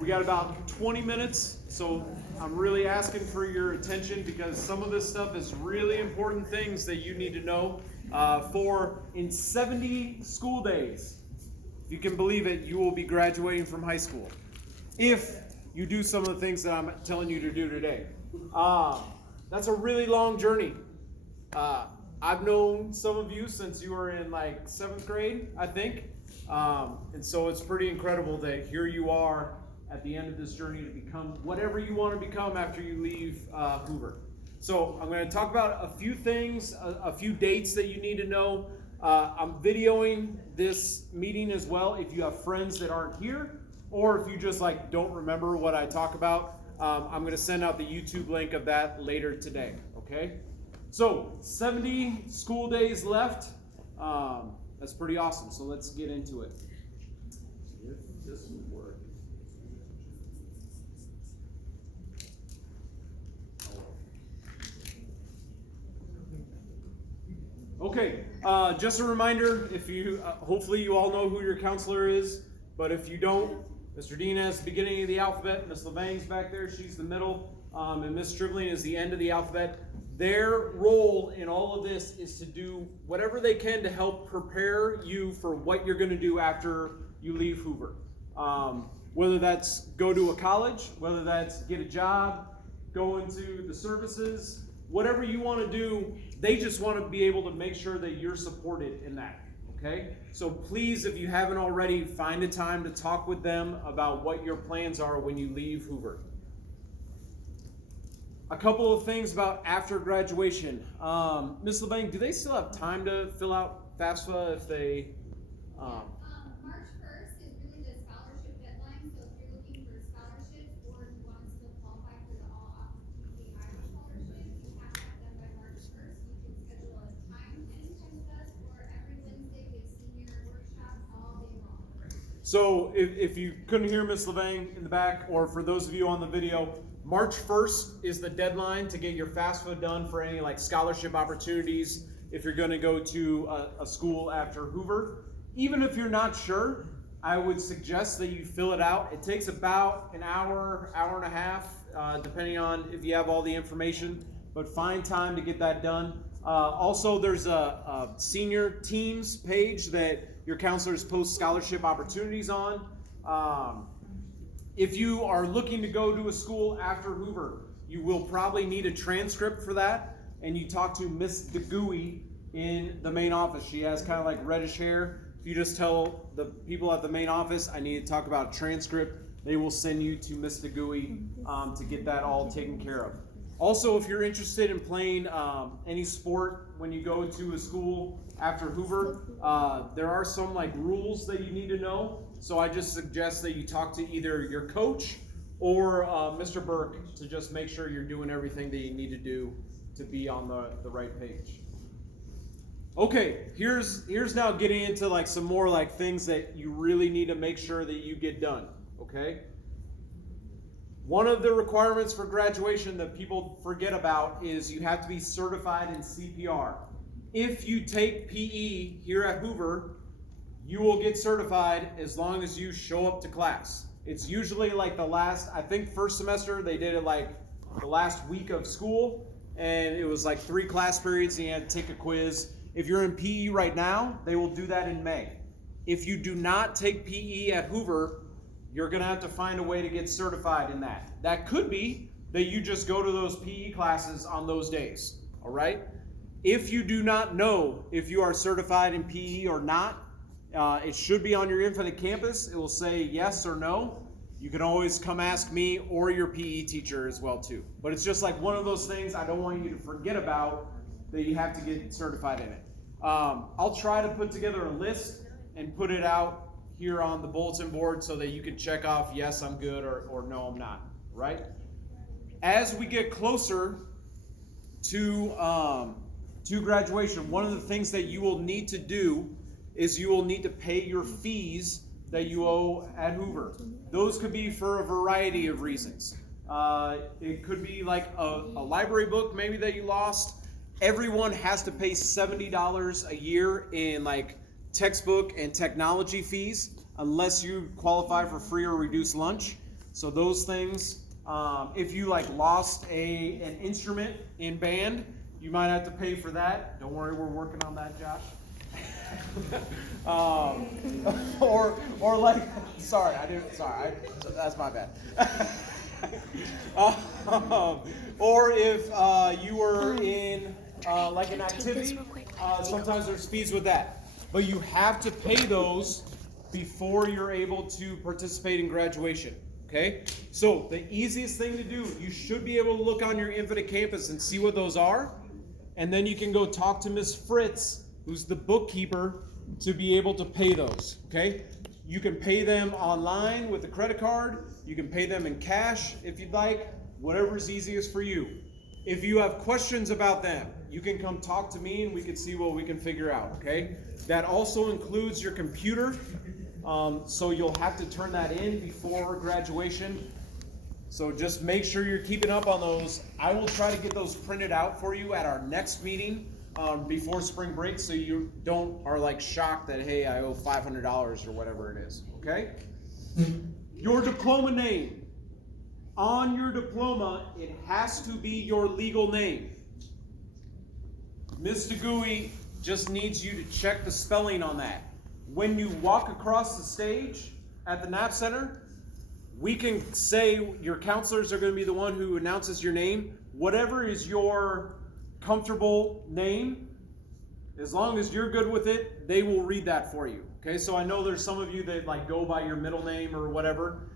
We got about 20 minutes, so I'm really asking for your attention because some of this stuff is really important things that you need to know for in 70 school days. If you can believe it, you will be graduating from high school. If you do some of the things that I'm telling you to do today. That's a really long journey. I've known some of you since you were in like 7th grade, I think. And so it's pretty incredible that here you are at the end of this journey to become whatever you want to become after you leave Hoover. So I'm going to talk about a few things, a few dates that you need to know. I'm videoing this meeting as well if you have friends that aren't here, or if you just like don't remember what I talk about. I'm going to send out the YouTube link of that later today, okay? So 70 school days left. That's pretty awesome. So let's get into it. If this would work. Okay, just a reminder, if you, hopefully you all know who your counselor is, but if you don't, Mr. Dean has the beginning of the alphabet, Ms. Levang's back there, she's the middle, and Ms. Stribling is the end of the alphabet. Their role in all of this is to do whatever they can to help prepare you for what you're going to do after you leave Hoover. Whether that's go to a college, whether that's get a job, go into the services, whatever you want to do, they just want to be able to make sure that you're supported in that, okay? So please, if you haven't already, find a time to talk with them about what your plans are when you leave Hoover. A couple of things about after graduation. Ms. Levang, do they still have time to fill out FAFSA if they... March 1st is really the scholarship deadline, so if you're looking for scholarships or if you want to still qualify for the All-Opportunity Irish Scholarship, you have to have them by March 1st. You can schedule a time anytime with us, or every Wednesday we have senior workshops all day long. So if you couldn't hear Ms. Levang in the back, or for those of you on the video, March 1st is the deadline to get your FAFSA done for any like scholarship opportunities if you're going to go to a school after Hoover. Even if you're not sure, I would suggest that you fill it out. It takes about an hour, hour and a half, depending on if you have all the information, but find time to get that done. Also, there's a senior teams page that your counselors post scholarship opportunities on. If you are looking to go to a school after Hoover, you will probably need a transcript for that, and you talk to Miss DeGuy in the main office. She has kind of like reddish hair. If you just tell the people at the main office, I need to talk about a transcript, they will send you to Miss DeGuy to get that all taken care of. Also, if you're interested in playing any sport when you go to a school after Hoover, there are some like rules that you need to know. So I just suggest that you talk to either your coach or Mr. Burke to just make sure you're doing everything that you need to do to be on the right page. Okay, here's now getting into like some more like things that you really need to make sure that you get done, okay? One of the requirements for graduation that people forget about is you have to be certified in CPR. If you take PE here at Hoover, you will get certified as long as you show up to class. It's usually like the last, I think first semester, they did it like the last week of school, and it was like 3 class periods and you had to take a quiz. If you're in PE right now, they will do that in May. If you do not take PE at Hoover, you're gonna have to find a way to get certified in that. That could be that you just go to those PE classes on those days, all right? If you do not know if you are certified in PE or not, it should be on your Infinite Campus. It will say yes or no. You can always come ask me or your PE teacher as well too. But it's just like one of those things I don't want you to forget about that you have to get certified in it. I'll try to put together a list and put it out here on the bulletin board so that you can check off yes, I'm good or no, I'm not, right? As we get closer to graduation, one of the things that you will need to do is you will need to pay your fees that you owe at Hoover. Those could be for a variety of reasons. It could be like a library book maybe that you lost. Everyone has to pay $70 a year in like textbook and technology fees unless you qualify for free or reduced lunch. So those things, if you like lost an instrument in band, you might have to pay for that. Don't worry, we're working on that, Josh. Or like, sorry, that's my bad. Or if you were in like an activity, sometimes there's fees with that. But you have to pay those before you're able to participate in graduation. Okay? So the easiest thing to do, you should be able to look on your Infinite Campus and see what those are. And then you can go talk to Miss Fritz, who's the bookkeeper, to be able to pay those. Okay? You can pay them online with a credit card. You can pay them in cash if you'd like. Whatever's easiest for you. If you have questions about them, you can come talk to me and we can see what we can figure out. Okay? That also includes your computer. So you'll have to turn that in before graduation. So just make sure you're keeping up on those. I will try to get those printed out for you at our next meeting before spring break, so you are like shocked that, hey, I owe $500 or whatever it is. Okay? Your diploma name. On your diploma, it has to be your legal name. Ms. DeGuy just needs you to check the spelling on that. When you walk across the stage at the Knapp Center, we can say your counselors are going to be the one who announces your name. Whatever is your comfortable name, as long as you're good with it, they will read that for you. Okay, so I know there's some of you that like go by your middle name or whatever.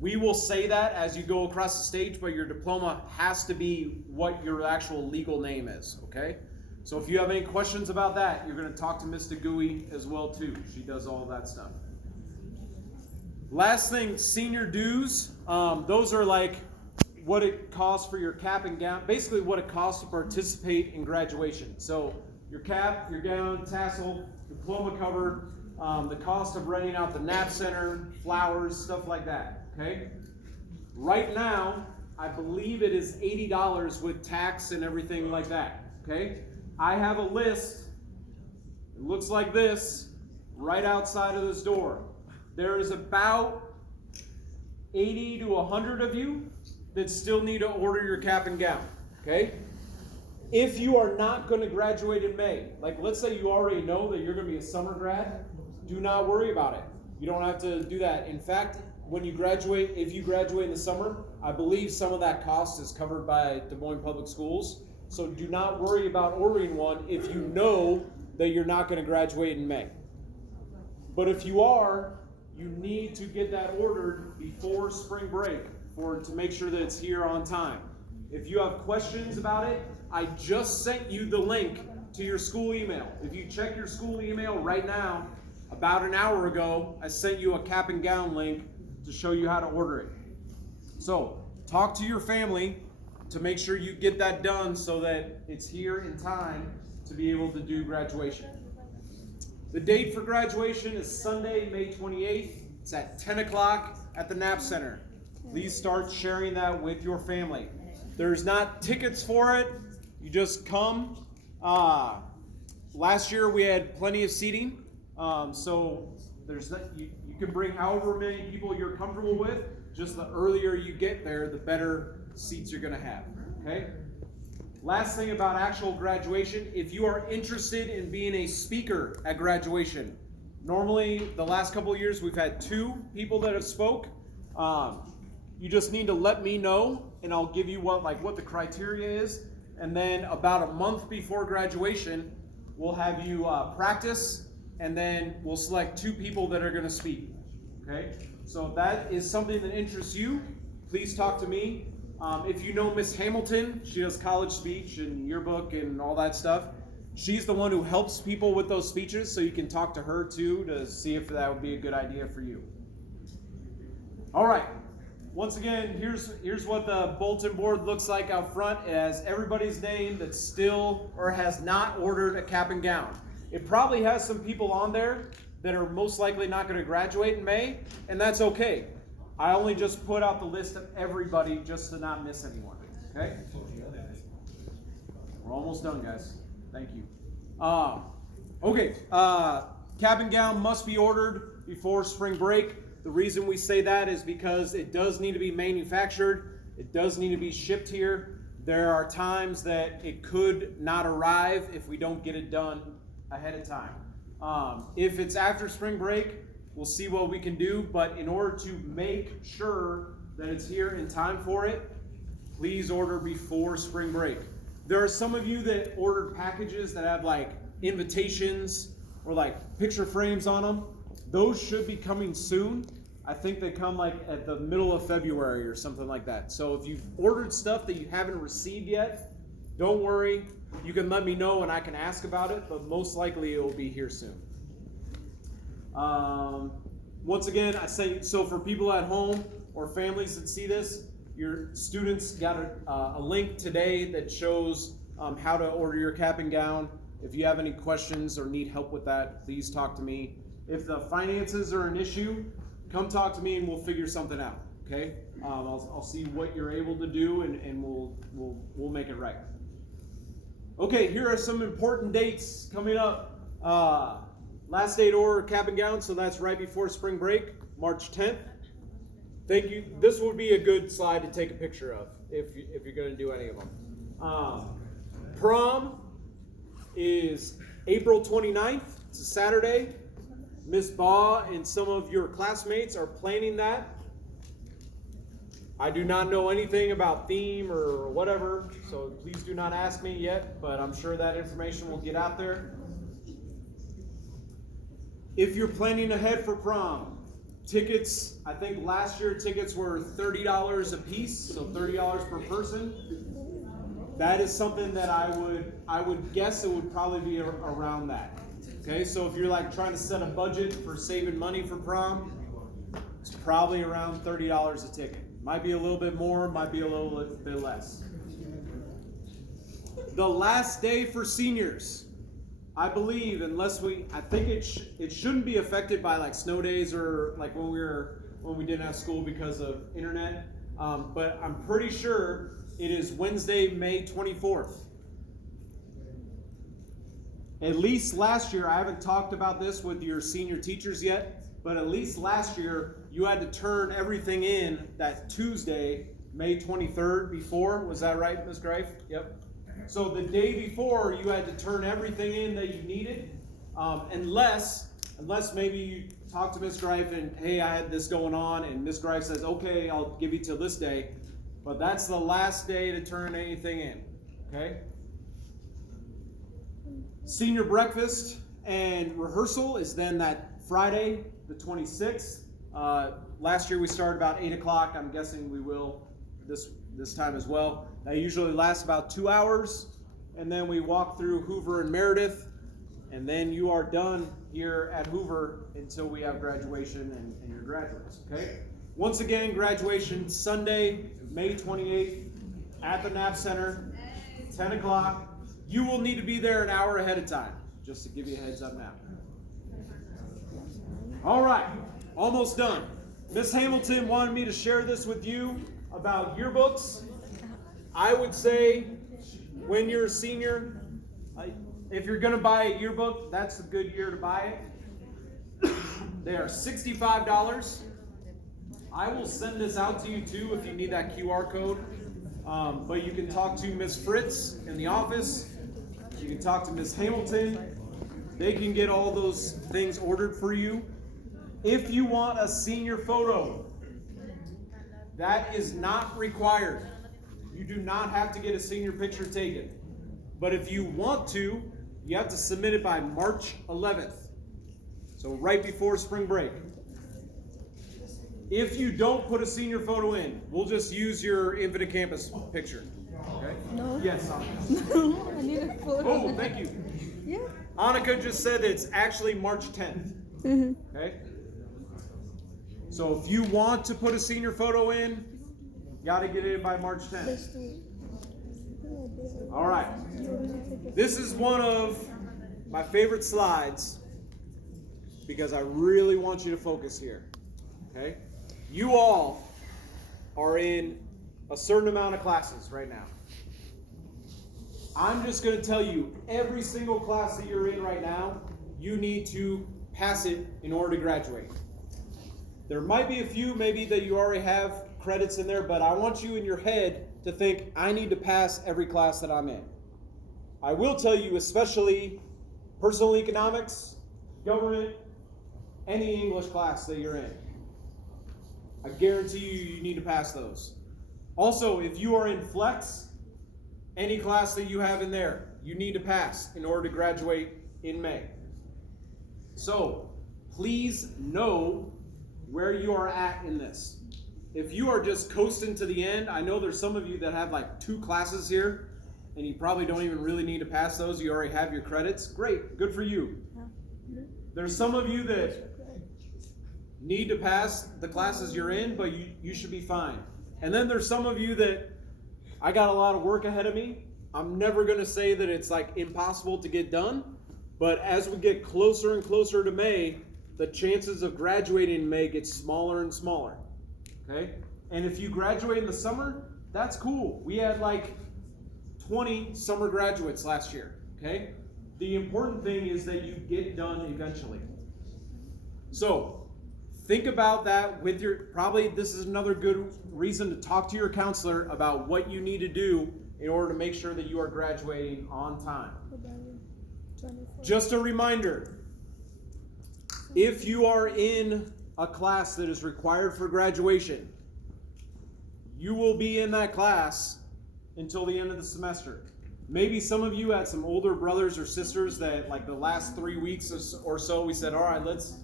We will say that as you go across the stage, but your diploma has to be what your actual legal name is. Okay? So if you have any questions about that, you're going to talk to Ms. DeGuy as well too. She does all that stuff. Last thing, senior dues. Those are like what it costs for your cap and gown. Basically what it costs to participate in graduation. So your cap, your gown, tassel, diploma cover, the cost of renting out the Knapp Center, flowers, stuff like that. Okay? Right now, I believe it is $80 with tax and everything like that. Okay? I have a list, it looks like this, right outside of this door. There is about 80 to 100 of you that still need to order your cap and gown, okay? If you are not going to graduate in May, like let's say you already know that you're going to be a summer grad, do not worry about it. You don't have to do that. In fact, when you graduate, if you graduate in the summer, I believe some of that cost is covered by Des Moines Public Schools. So do not worry about ordering one if you know that you're not going to graduate in May. But if you are, you need to get that ordered before spring break to make sure that it's here on time. If you have questions about it, I just sent you the link to your school email. If you check your school email right now, about an hour ago, I sent you a cap and gown link to show you how to order it. So talk to your family to make sure you get that done so that it's here in time to be able to do graduation. The date for graduation is Sunday, May 28th. It's at 10 o'clock at the Knapp Center. Please start sharing that with your family. There's not tickets for it. You just come. Last year we had plenty of seating, so you can bring however many people you're comfortable with. Just the earlier you get there, the better seats you're going to have. Okay? Last thing about actual graduation, if you are interested in being a speaker at graduation, normally the last couple of years we've had 2 people that have spoke. You just need to let me know and I'll give you what the criteria is, and then about a month before graduation we'll have you practice, and then we'll select 2 people that are going to speak. Okay? So if that is something that interests you, please talk to me. If you know Miss Hamilton, she does college speech and yearbook and all that stuff. She's the one who helps people with those speeches, so you can talk to her too to see if that would be a good idea for you. All right. Once again, here's what the bulletin board looks like out front. It has everybody's name that still or has not ordered a cap and gown. It probably has some people on there that are most likely not going to graduate in May, and that's okay. I only just put out the list of everybody just to not miss anyone. Okay? We're almost done, guys. Thank you. Okay. Cap and gown must be ordered before spring break. The reason we say that is because it does need to be manufactured. It does need to be shipped here. There are times that it could not arrive if we don't get it done ahead of time. If it's after spring break, we'll see what we can do, but in order to make sure that it's here in time for it, please order before spring break. There are some of you that ordered packages that have like invitations or like picture frames on them. Those should be coming soon. I think they come like at the middle of February or something like that. So if you've ordered stuff that you haven't received yet, don't worry. You can let me know and I can ask about it, but most likely it will be here soon. Once again, I say, so for people at home or families that see this, your students got a link today that shows how to order your cap and gown. If you have any questions or need help with that, please talk to me. If the finances are an issue, come talk to me and we'll figure something out. Okay? I'll see what you're able to do and we'll make it right. Okay, here are some important dates coming up. Last day to order cap and gown, so that's right before spring break, March 10th. Thank you. This would be a good slide to take a picture of if you're going to do any of them. Prom is April 29th. It's a Saturday. Miss Baugh and some of your classmates are planning that. I do not know anything about theme or whatever, so please do not ask me yet, but I'm sure that information will get out there. If you're planning ahead for prom, tickets, I think last year tickets were $30 a piece, so $30 per person. That is something that I would guess it would probably be around that. Okay, so if you're like trying to set a budget for saving money for prom, it's probably around $30 a ticket. Might be a little bit more, might be a little bit less. The last day for seniors, I believe, I think it shouldn't be affected by like snow days or like when we didn't have school because of internet. But I'm pretty sure it is Wednesday, May 24th. At least last year, I haven't talked about this with your senior teachers yet, but at least last year, you had to turn everything in that Tuesday, May 23rd before. Was that right, Ms. Greif? Yep. So the day before, you had to turn everything in that you needed, unless maybe you talk to Ms. Greif and, hey, I had this going on, and Ms. Greif says, okay, I'll give you till this day. But that's the last day to turn anything in, okay? Senior breakfast and rehearsal is then that Friday, the 26th. Last year we started about 8 o'clock. I'm guessing we will this time as well. That usually lasts about 2 hours. And then we walk through Hoover and Meredith. And then you are done here at Hoover until we have graduation and your graduates. Okay? Once again, graduation Sunday, May 28th at the Knapp Center, 10 o'clock. You will need to be there an hour ahead of time, just to give you a heads up now. All right, almost done. Miss Hamilton wanted me to share this with you about yearbooks. I would say when you're a senior, if you're going to buy a yearbook, that's a good year to buy it. They are $65. I will send this out to you too if you need that QR code. But you can talk to Miss Fritz in the office. You can talk to Miss Hamilton. They can get all those things ordered for you. If you want a senior photo, that is not required. You do not have to get a senior picture taken. But if you want to, you have to submit it by March 11th. So right before spring break. If you don't put a senior photo in, we'll just use your Infinite Campus picture. Okay? No. Yes. No, I need a photo. Oh, thank you. Yeah. Annika just said that it's actually March 10th. Mm-hmm. Okay? So if you want to put a senior photo in, you got to get it in by March 10th. All right. This is one of my favorite slides because I really want you to focus here. Okay? You all are in a certain amount of classes right now. I'm just going to tell you, every single class that you're in right now, you need to pass it in order to graduate. There might be a few maybe that you already have credits in there, but I want you in your head to think, I need to pass every class that I'm in. I will tell you, especially personal economics, government, any English class that you're in. I guarantee you need to pass those. Also, if you are in Flex, any class that you have in there, you need to pass in order to graduate in May. So, please know where you are at in this. If you are just coasting to the end, I know there's some of you that have like 2 classes here, and you probably don't even really need to pass those. You already have your credits. Great, good for you. There's some of you that need to pass the classes you're in, but you should be fine. And then there's some of you that, I got a lot of work ahead of me. I'm never going to say that it's like impossible to get done, but as we get closer and closer to May, the chances of graduating in May get smaller and smaller. Okay? And if you graduate in the summer, that's cool. We had like 20 summer graduates last year. Okay? The important thing is that you get done eventually. So, think about that with probably this is another good reason to talk to your counselor about what you need to do in order to make sure that you are graduating on time. Just a reminder, if you are in a class that is required for graduation, you will be in that class until the end of the semester. Maybe some of you had some older brothers or sisters that like the last 3 weeks or so we said, all right, let's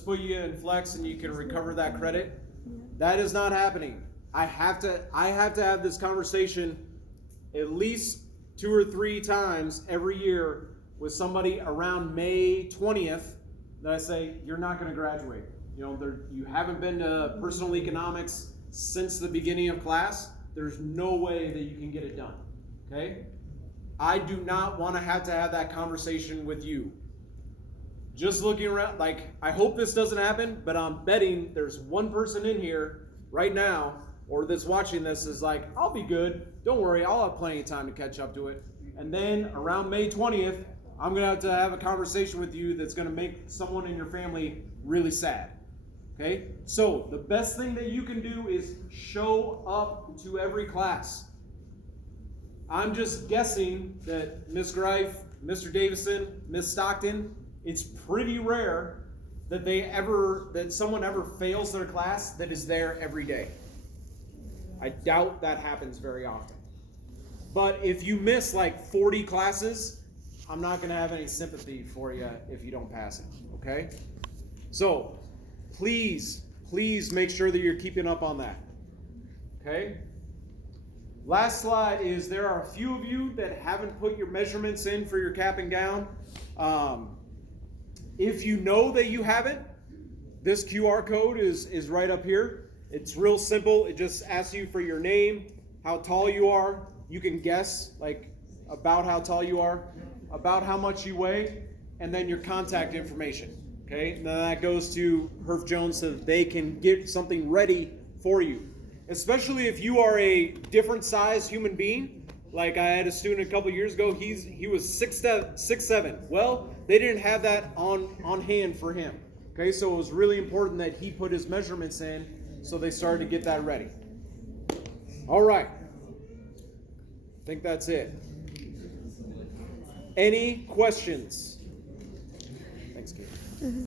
put you in Flex and you can recover that credit. That is not happening. I have to have this conversation at least 2 or 3 times every year with somebody around May 20th that I say, you're not going to graduate. You haven't been to personal economics since the beginning of class. There's no way that you can get it done. Okay? I do not want to have that conversation with you. Just looking around, like, I hope this doesn't happen, but I'm betting there's one person in here right now, or that's watching this, is like, I'll be good. Don't worry, I'll have plenty of time to catch up to it. And then around May 20th, I'm going to have a conversation with you that's going to make someone in your family really sad. Okay? So, the best thing that you can do is show up to every class. I'm just guessing that Miss Greif, Mr. Davison, Miss Stockton, it's pretty rare that someone ever fails their class that is there every day. I doubt that happens very often. But if you miss like 40 classes, I'm not going to have any sympathy for you if you don't pass it, okay? So, please make sure that you're keeping up on that, okay? Last slide is there are a few of you that haven't put your measurements in for your cap and gown. If you know that you haven't, this QR code is right up here. It's real simple. It just asks you for your name, how tall you are. You can guess like about how tall you are, about how much you weigh, and then your contact information. Okay, and then that goes to Herf Jones so that they can get something ready for you. Especially if you are a different size human being. Like I had a student a couple years ago, he was 6'7". Well, they didn't have that on hand for him. Okay, so it was really important that he put his measurements in, so they started to get that ready. All right. I think that's it. Any questions? Thanks, Kate.